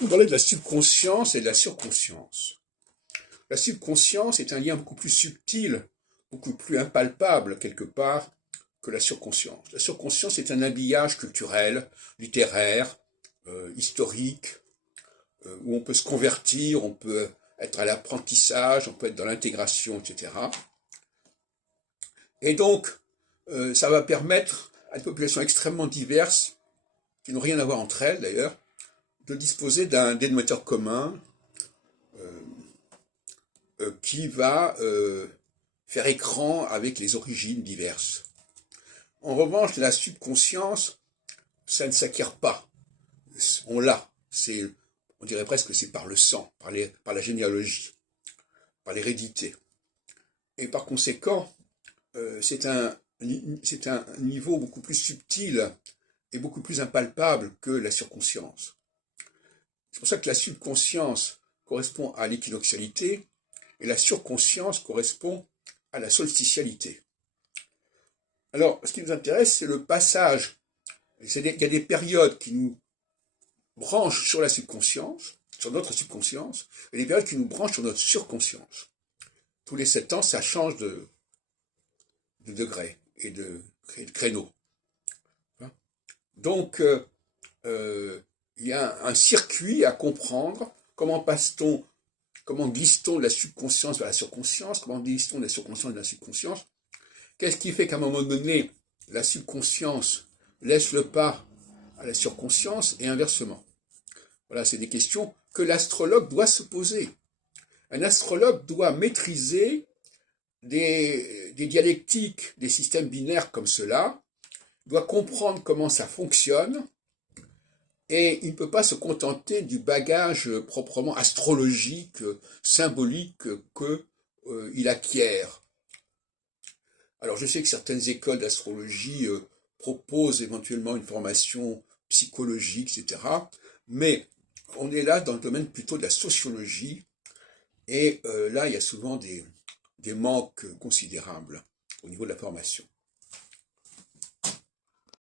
On parlait de la subconscience et de la surconscience. La subconscience est un lien beaucoup plus subtil, beaucoup plus impalpable quelque part que la surconscience. La surconscience est un habillage culturel, littéraire, historique, où on peut se convertir, on peut être à l'apprentissage, on peut être dans l'intégration, etc. Et donc, ça va permettre à des populations extrêmement diverses, qui n'ont rien à voir entre elles d'ailleurs, de disposer d'un dénominateur commun qui va faire écran avec les origines diverses. En revanche, la subconscience, ça ne s'acquiert pas. On l'a. On dirait presque que c'est par le sang, par la généalogie, par l'hérédité. Et par conséquent, c'est un niveau beaucoup plus subtil et beaucoup plus impalpable que la surconscience. C'est pour ça que la subconscience correspond à l'équinoxialité et la surconscience correspond à la solstitialité. Alors, ce qui nous intéresse, c'est le passage. Il y a des périodes qui nous branchent sur la subconscience, sur notre subconscience, et des périodes qui nous branchent sur notre surconscience. Tous les 7 ans, ça change de degré et de créneau. Donc, il y a un circuit à comprendre. Comment glisse-t-on de la subconscience vers la surconscience? Comment glisse-t-on de la surconscience vers la subconscience? Qu'est-ce qui fait qu'à un moment donné, la subconscience laisse le pas à la surconscience et inversement? Voilà, c'est des questions que l'astrologue doit se poser. Un astrologue doit maîtriser des dialectiques, des systèmes binaires comme cela, doit comprendre comment ça fonctionne, et il ne peut pas se contenter du bagage proprement astrologique, symbolique qu'il acquiert. Alors je sais que certaines écoles d'astrologie proposent éventuellement une formation psychologique, etc. Mais on est là dans le domaine plutôt de la sociologie, et là il y a souvent des manques considérables au niveau de la formation.